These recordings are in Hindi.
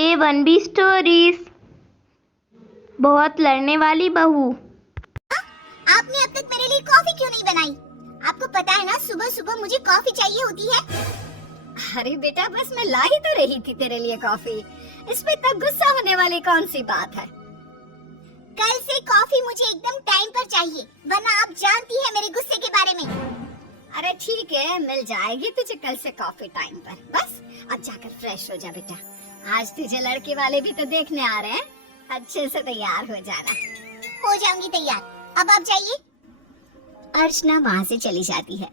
A1B stories. बहुत लड़ने वाली बहू। आपने अब तक मेरे लिए कॉफी क्यों नहीं बनाई? आपको पता है ना सुबह सुबह मुझे कॉफी चाहिए होती है। अरे बेटा, बस मैं ला ही तो रही थी तेरे लिए कॉफी। इसमें इतना गुस्सा होने वाली कौन सी बात है? कल से कॉफी मुझे एकदम टाइम पर चाहिए, वरना आप जानती है मेरे गुस्से के बारे में। अरे ठीक है, मिल जाएगी तुझे कल से कॉफी टाइम पर। बस अब जाकर फ्रेश हो जा बेटा। आज तुझे लड़के वाले भी तो देखने आ रहे हैं। अच्छे से तैयार हो जाना। हो जाऊंगी तैयार, अब आप जाइए। अर्चना वहाँ से चली जाती है।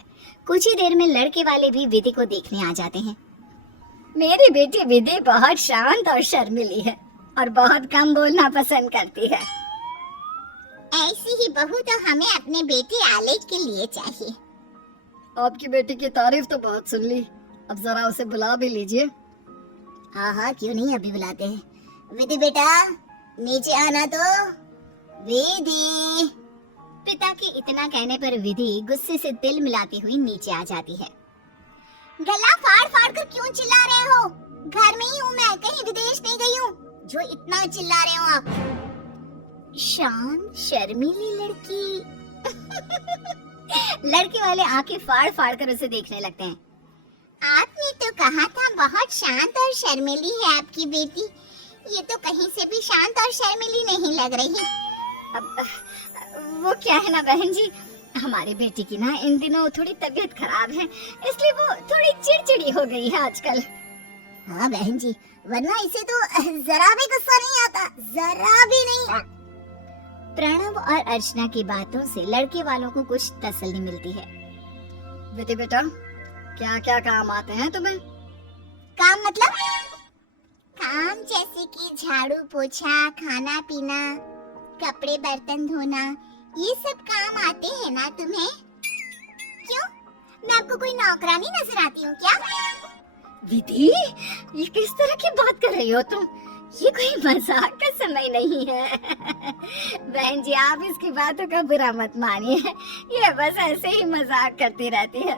कुछ ही देर में लड़के वाले भी विधि को देखने आ जाते हैं। मेरी बेटी विधि बहुत शांत और शर्मीली है और बहुत कम बोलना पसंद करती है। ऐसी ही बहू तो हमें अपने बेटे आलेख के लिए चाहिए। आपकी बेटी की तारीफ तो बहुत सुन ली, अब जरा उसे बुला भी लीजिए। हाँ हाँ, क्यों नहीं, अभी बुलाते हैं। विधि बेटा, नीचे आना तो। विधि। पिता के इतना कहने पर विधि गुस्से से दिल मिलाती हुई नीचे आ जाती है। गला फाड़ फाड़ कर क्यों चिल्ला रहे हो? घर में ही हूँ मैं, कहीं विदेश नहीं गई हूँ जो इतना चिल्ला रहे हो आप। शांत शर्मीली लड़की। लड़के वाले आंखें फाड़ फाड़ कर उसे देखने लगते हैं। आपने तो कहा था बहुत शांत और शर्मीली है आपकी बेटी, ये तो कहीं से भी शांत और शर्मीली नहीं लग रही। अब वो क्या है ना बहन जी, हमारी बेटी की ना इन दिनों थोड़ी तबीयत खराब है, इसलिए वो थोड़ी चिड़चिड़ी हो गई है आजकल। हाँ बहन जी, वरना इसे तो जरा भी गुस्सा नहीं आता, जरा भी नहीं। प्रणव और अर्चना की बातों से लड़के वालों को कुछ तसल्ली मिलती है। विधि बेटा, क्या क्या काम आते हैं तुम्हें? काम मतलब? काम जैसे कि झाड़ू पोछा, खाना पीना, कपड़े बर्तन धोना, ये सब काम आते हैं ना तुम्हें? क्यों, मैं आपको कोई नौकरानी नजर आती हूँ क्या? विधि, ये किस तरह की बात कर रही हो तुम? ये कोई मजाक का समय नहीं है। बहन जी, आप इसकी बातों का बुरा मत मानिए, ये बस ऐसे ही मजाक करती रहती है।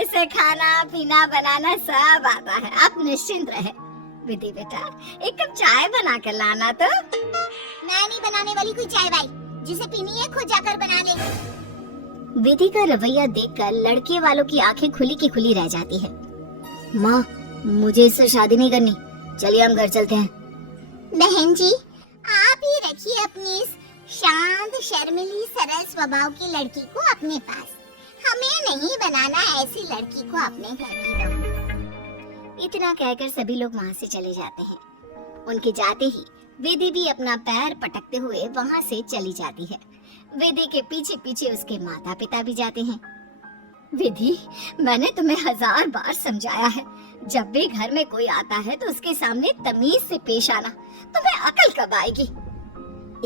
इसे खाना पीना बनाना सब आता है, आप निश्चिंत रहे। विधि बेटा, एक कप चाय बना कर लाना तो। मैं नहीं बनाने वाली कोई चाय वाई, जिसे पीनी है खुद जाकर बना ले। विधि का रवैया देखकर लड़के वालों की आंखें खुली की खुली रह जाती है। माँ, मुझे इससे शादी नहीं करनी, चलिए हम घर चलते हैं। बहन जी, आप ही रखिए अपनी इस शांत शर्मीली सरल स्वभाव की लड़की को अपने पास, हमें नहीं बनाना ऐसी लड़की को अपने घर की बहू। इतना कहकर सभी लोग वहाँ से चले जाते हैं। उनके जाते ही विधि भी अपना पैर पटकते हुए वहाँ से चली जाती है। विधि के पीछे पीछे उसके माता पिता भी जाते हैं। विधि, मैंने तुम्हें 1000 बार समझाया है, जब भी घर में कोई आता है तो उसके सामने तमीज से पेश आना। तुम्हें अकल कब आएगी?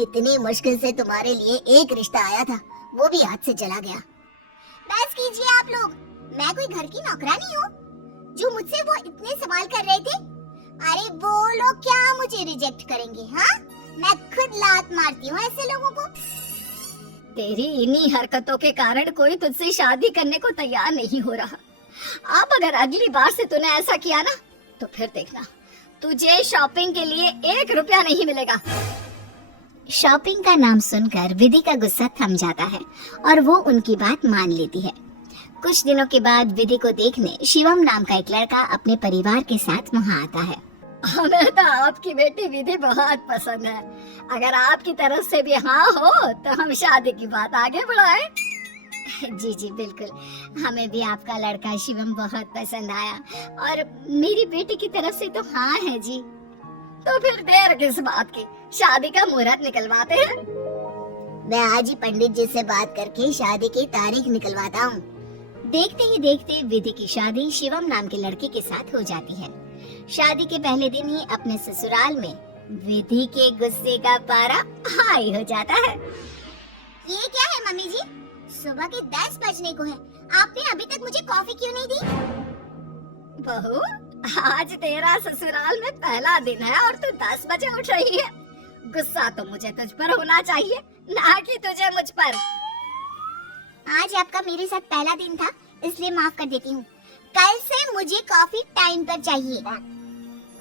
इतनी मुश्किल से तुम्हारे लिए एक रिश्ता आया था, वो भी हाथ से चला गया। बस कीजिए आप लोग, मैं कोई घर की नौकरानी हूँ जो मुझसे वो इतने सवाल कर रहे थे? अरे वो लोग क्या मुझे रिजेक्ट करेंगे? हाँ, मैं खुद लात मारती हूँ ऐसे लोगों को। तेरी इन्हीं हरकतों के कारण कोई तुझसे शादी करने को तैयार नहीं हो रहा। अब अगर अगली बार से तूने ऐसा किया ना, तो फिर देखना, तुझे शॉपिंग के लिए 1 रुपया नहीं मिलेगा। शॉपिंग का नाम सुनकर विधि का गुस्सा थम जाता है और वो उनकी बात मान लेती है। कुछ दिनों के बाद विधि को देखने शिवम नाम का एक लड़का अपने परिवार के साथ वहाँ आता है। हमें तो आपकी बेटी विधि बहुत पसंद है, अगर आपकी तरफ से भी हाँ हो तो हम शादी की बात आगे बढ़ाएं। जी जी बिल्कुल, हमें भी आपका लड़का शिवम बहुत पसंद आया और मेरी बेटी की तरफ से तो हाँ है जी। तो फिर देर किस बात की, शादी का मुहूर्त निकलवाते हैं। मैं आज ही पंडित जी से बात करके शादी की तारीख निकलवाता हूँ। देखते ही देखते विधि की शादी शिवम नाम के लड़के के साथ हो जाती है। शादी के पहले दिन ही अपने ससुराल में विधि के गुस्से का पारा हाई हो जाता है। ये क्या है मम्मी जी, सुबह के 10 बजने को है, आपने अभी तक मुझे कॉफी क्यों नहीं दी? बहू, आज तेरा ससुराल में पहला दिन है और तू 10 बजे उठ रही है। गुस्सा तो मुझे तुझ पर होना चाहिए, ना कि तुझे मुझ पर। आज आपका मेरे साथ पहला दिन था, इसलिए माफ कर देती हूँ। कल से मुझे कॉफी टाइम पर चाहिए।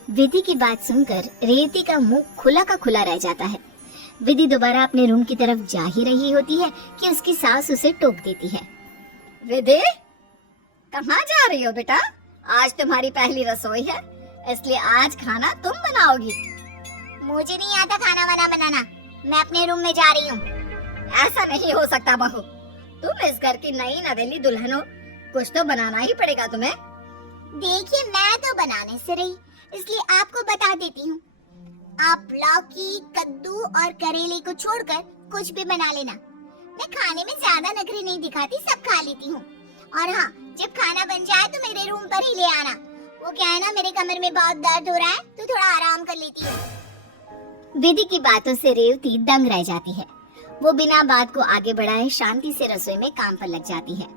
विधि की बात सुनकर रेवती का मुंह खुला का खुला रह जाता है। विधि दोबारा अपने रूम की तरफ जा ही रही होती है कि उसकी सास उसे टोक देती है। विधि, कहाँ जा रही हो बेटा? आज तुम्हारी पहली रसोई है, इसलिए आज खाना तुम बनाओगी। मुझे नहीं आता खाना वाना बनाना, मैं अपने रूम में जा रही हूँ। ऐसा नहीं हो सकता बहू, तुम इस घर की नई नवेली दुल्हन हो, कुछ तो बनाना ही पड़ेगा तुम्हें। देखिए, मैं तो बनाने से रही, इसलिए आपको बता देती हूँ। आप लौकी, कद्दू और करेले को छोड़कर कुछ भी बना लेना। मैं खाने में ज्यादा नखरे नहीं दिखाती, सब खा लेती हूँ। और हाँ, जब खाना बन जाए तो मेरे रूम पर ही ले आना। वो क्या है ना, मेरे कमर में बहुत दर्द हो रहा है तो थोड़ा आराम कर लेती हूँ। विधि की बातों से रेवती दंग रह जाती है। वो बिना बात को आगे बढ़ाए शांति से रसोई में काम पर लग जाती है।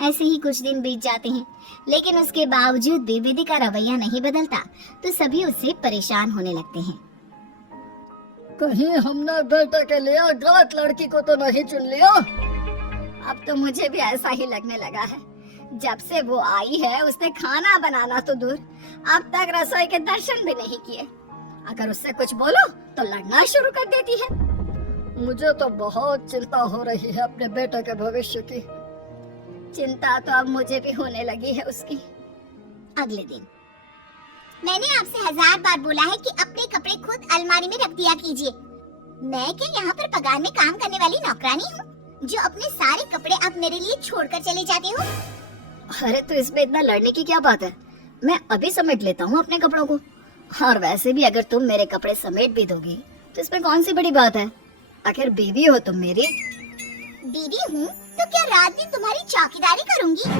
ऐसे ही कुछ दिन बीत जाते हैं, लेकिन उसके बावजूद भी विधि का रवैया नहीं बदलता, तो सभी उससे परेशान होने लगते हैं। कहीं हमने बेटे के लिए गलत लड़की को तो नहीं चुन लिया? अब तो मुझे भी ऐसा ही लगने लगा है। जब से वो आई है, उसने खाना बनाना तो दूर, अब तक रसोई के दर्शन भी नहीं किए। अगर उससे कुछ बोलो तो लड़ना शुरू कर देती है। मुझे तो बहुत चिंता हो रही है अपने बेटे के भविष्य की। चिंता तो अब मुझे भी होने लगी है उसकी। अगले दिन, मैंने आपसे 1000 बार बोला है कि अपने कपड़े खुद अलमारी में रख दिया कीजिए। मैं क्या यहाँ पर पगार में काम करने वाली नौकरानी हूँ, जो अपने सारे कपड़े आप मेरे लिए छोड़कर चले जाते हो? अरे तो इसमें इतना लड़ने की क्या बात है? मैं अभी समेट लेता हूँ अपने कपड़ों को। और वैसे भी अगर तुम मेरे कपड़े समेट भी दोगी तो इसमें कौन सी बड़ी बात है? आखिर बीवी हो तुम मेरी। बीवी हूँ तो क्या रात दिन तुम्हारी चौकीदारी करूंगी?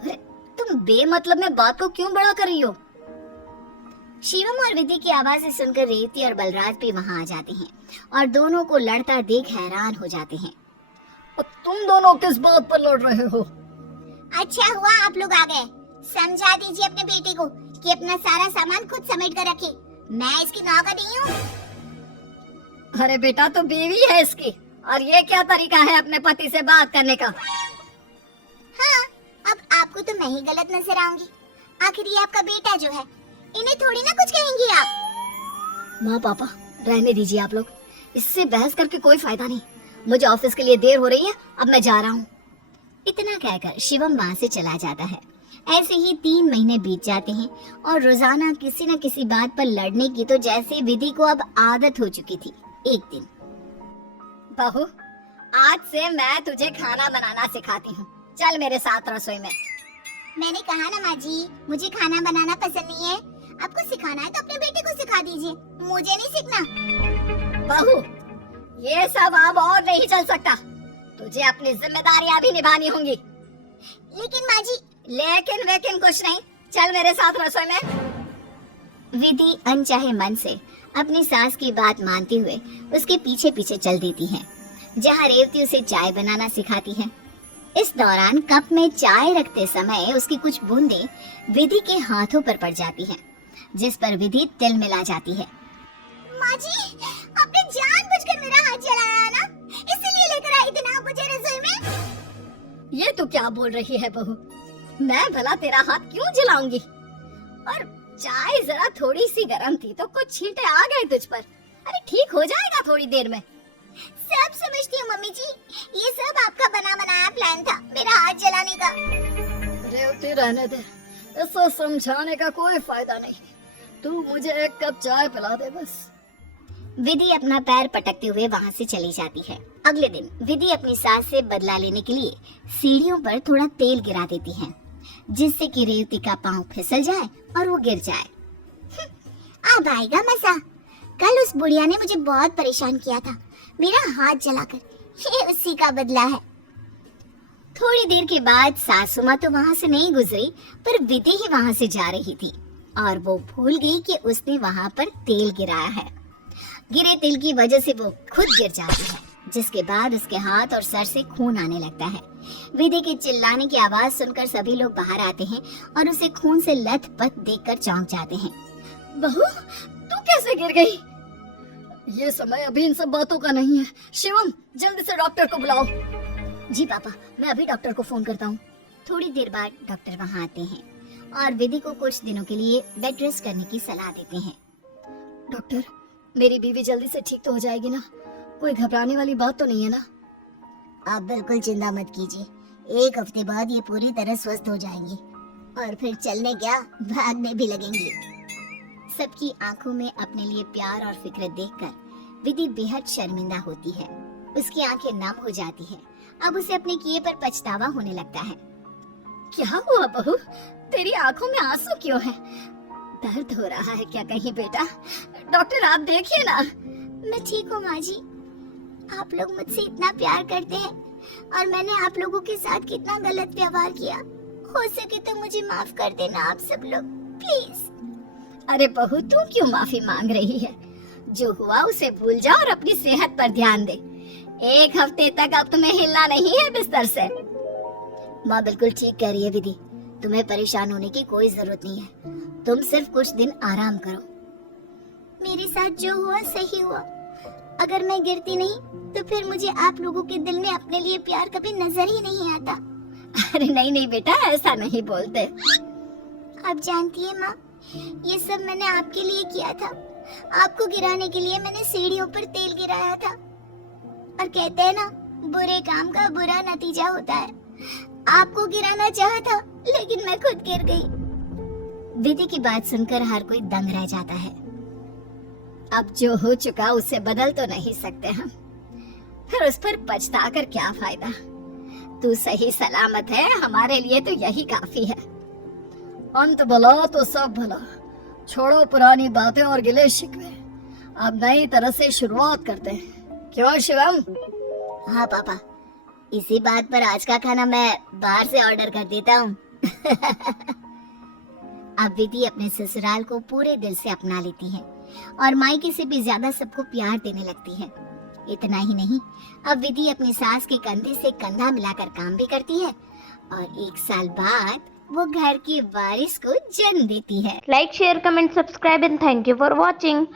अरे तुम बेमतलब में बात को क्यों बड़ा कर रही हो? शिवम और विधि की आवाज़ें सुनकर रेवती और बलराज भी वहाँ आ जाते हैं और दोनों को लड़ता देख हैरान हो जाते हैं। अब तुम दोनों किस बात पर लड़ रहे हो? अच्छा हुआ आप लोग आ गए। समझा दीजिए अपने बेटे को कि अपना सारा सामान खुद समेट कर रखे। मैं इसकी नौकर नहीं हूँ। अरे बेटा, तो बीवी है इसकी, और ये क्या तरीका है अपने पति से बात करने का? हाँ, अब आपको तो मैं ही गलत नजर आऊंगी। आखिर ये आपका बेटा जो है, इन्हें थोड़ी ना कुछ कहेंगी आप। माँ पापा, रहने दीजिए आप लोग, इससे बहस करके कोई फायदा नहीं। मुझे ऑफिस के लिए देर हो रही है, अब मैं जा रहा हूँ। इतना कहकर शिवम वहाँ से चला जाता है। ऐसे ही 3 महीने बीत जाते हैं और रोजाना किसी न किसी बात पर लड़ने की तो जैसे विधि को अब आदत हो चुकी थी। एक दिन, बहू, आज से मैं तुझे खाना बनाना सिखाती हूँ, चल मेरे साथ रसोई में। मैंने कहा ना माँ जी, मुझे खाना बनाना पसंद नहीं है। आपको सिखाना है तो अपने बेटे को सिखा दीजिए, मुझे नहीं सीखना। बहू, ये सब अब और नहीं चल सकता, तुझे अपनी जिम्मेदारियां भी निभानी होंगी। लेकिन माँ जी। लेकिन वेकिन कुछ नहीं, चल मेरे साथ रसोई में। विधि अनचाहे मन से अपनी सास की बात मानते हुए उसके पीछे पीछे चल देती है, जहाँ रेवती उसे चाय बनाना सिखाती है। इस दौरान कप में चाय रखते समय उसकी कुछ बूंदें विधि के हाथों पर पड़ जाती हैं, जिस पर विधि तिल मिला जाती है। माँ जी, आपने जानबूझकर मेरा हाथ जलाया ना, इसीलिए लेकर आई थी ना आप मुझे रसोई में। ये तू क्या बोल रही है बहू? मैं भला तेरा हाथ क्यों जलाऊंगी? और चाय जरा थोड़ी सी गर्म थी तो कुछ छींटे आ गए तुझ पर। अरे ठीक हो जाएगा थोड़ी देर में। सब समझती हूँ मम्मी जी, ये सब आपका बना बनाया प्लान था मेरा हाथ जलाने का। रेवती, रहने दे, इससे समझाने का कोई फायदा नहीं। तू मुझे एक कप चाय पिला दे बस। विधि अपना पैर पटकते हुए वहाँ से चली जाती है। अगले दिन विधि अपनी सास से बदला लेने के लिए सीढ़ियों पर थोड़ा तेल गिरा देती है, जिससे कि रेवती का पाँव फिसल जाए और वो गिर जाए। अब आएगा मजा। कल उस बुढ़िया ने मुझे बहुत परेशान किया था मेरा हाथ जलाकर, ये उसी का बदला है। थोड़ी देर के बाद सासू माँ तो वहाँ से नहीं गुजरी, पर विधि ही वहाँ से जा रही थी और वो भूल गई कि उसने वहाँ पर तेल गिराया है। गिरे तेल की वजह से वो खुद गिर जाती है, जिसके बाद उसके हाथ और सर से खून आने लगता है। विधि के चिल्लाने की आवाज सुनकर सभी लोग बाहर आते हैं और उसे खून से लथपथ देखकर चौंक जाते हैं। बहू, तू कैसे गिर गई? ये समय अभी इन सब बातों का नहीं है। शिवम, जल्दी से डॉक्टर को बुलाओ। जी पापा, मैं अभी डॉक्टर को फोन करता हूँ। थोड़ी देर बाद डॉक्टर वहाँ आते हैं और विधि को कुछ दिनों के लिए बेड रेस्ट करने की सलाह देते हैं। डॉक्टर, मेरी बीवी जल्दी से ठीक तो हो जाएगी ना? कोई घबराने वाली बात तो नहीं है ना? आप बिल्कुल चिंता मत कीजिए, 1 हफ्ते बाद ये पूरी तरह स्वस्थ हो जाएंगी और फिर चलने क्या, भागने भी लगेंगी। सबकी आंखों में अपने लिए प्यार और फिक्र देखकर विधि बेहद शर्मिंदा होती है। उसकी आंखें नम हो जाती है। अब उसे अपने किए पर पछतावा होने लगता है। क्या हुआ बहू? तेरी आंखों में आंसू क्यों है? दर्द हो रहा है क्या कहीं बेटा? डॉक्टर आप देखिए ना। मैं ठीक हूँ माँ जी, आप लोग मुझसे इतना प्यार करते हैं और मैंने आप लोगों के साथ कितना गलत व्यवहार किया, हो सके तो मुझे माफ कर देना आप सब लोग, प्लीज। अरे बहू, तू क्यों माफी मांग रही है? जो हुआ उसे भूल जा और अपनी सेहत पर ध्यान दे। 1 हफ्ते तक अब तुम्हें हिलना नहीं है बिस्तर से। माँ बिल्कुल ठीक कह रही है विधि, तुम्हें परेशान होने की कोई जरूरत नहीं है, तुम सिर्फ कुछ दिन आराम करो। मेरे साथ जो हुआ सही हुआ, अगर मैं गिरती नहीं तो फिर मुझे आप लोगों के दिल में अपने लिए प्यार कभी नजर ही नहीं आता। अरे नहीं नहीं बेटा, ऐसा नहीं बोलते। आप जानती है माँ, ये सब मैंने आपके लिए किया था। आपको गिराने के लिए मैंने सीढ़ियों पर तेल गिराया था, और कहते हैं ना, बुरे काम का बुरा नतीजा होता है। आपको गिराना चाहा था लेकिन मैं खुद गिर गई। विधि की बात सुनकर हर कोई दंग रह जाता है। अब जो हो चुका उसे बदल तो नहीं सकते हम, फिर उस पर पछता कर क्या फायदा। तू सही सलामत है, हमारे लिए तो यही काफी है। अंत भला तो सब भला। छोड़ो पुरानी बातें और गिले शिकवे, अब नई तरह से शुरुआत करते हैं। क्यों शिवम? हाँ पापा, इसी बात पर आज का खाना मैं बाहर से ऑर्डर कर देता हूँ। अब विधि अपने ससुराल को पूरे दिल से अपना लेती है और मायके से भी ज्यादा सबको प्यार देने लगती है। इतना ही नहीं, अब विधि अपनी सास के कंधे से कंधा मिलाकर काम भी करती है और 1 साल बाद वो घर की वारिस को जन्म देती है। Like, share, comment, subscribe and thank you for watching.